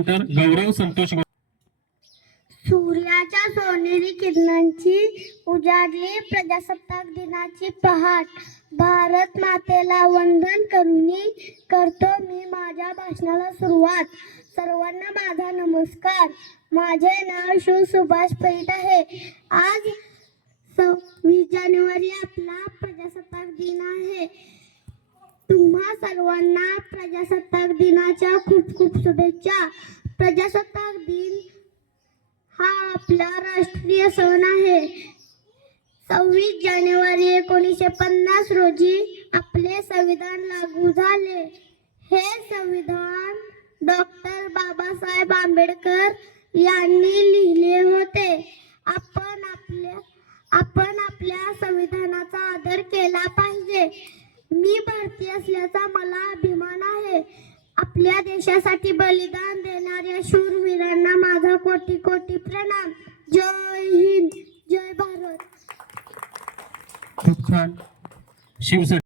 गौरव संतोष सूर्याच्या सोनेरी किरणांची उजाडली प्रजासत्ताक दिनाची पहाट भारत मातेला वंदन करून करतो मी माझ्या भाषणाला सुरुवात। सर्वांना माझा नमस्कार। माझे नाव शिव सुभाष परीट आहे। आज 26 जानेवारी आपला प्रजासत्ताक दिन आहे। तुम्हा सर्वांना प्रजासत्ताक दिनाच्या खूप खूप शुभेच्छा। प्रजासत्ताक दिन हा आपला राष्ट्रीय सण आहे। 26 जानेवारी 1950 रोजी आपले संविधान लागू झाले। हे संविधान डॉक्टर बाबासाहेब आंबेडकर यांनी लिहिले होते। आपण आपल्या संविधानाचा आदर केला पाहिजे। मी भारतीय असल्याचा मला अभिमान आहे। आपल्या देशासाठी बलिदान देणाऱ्या शूरवीरांना माझा कोटी कोटी प्रणाम। जय हिंद, जय भारत। खूप छान शिवसेना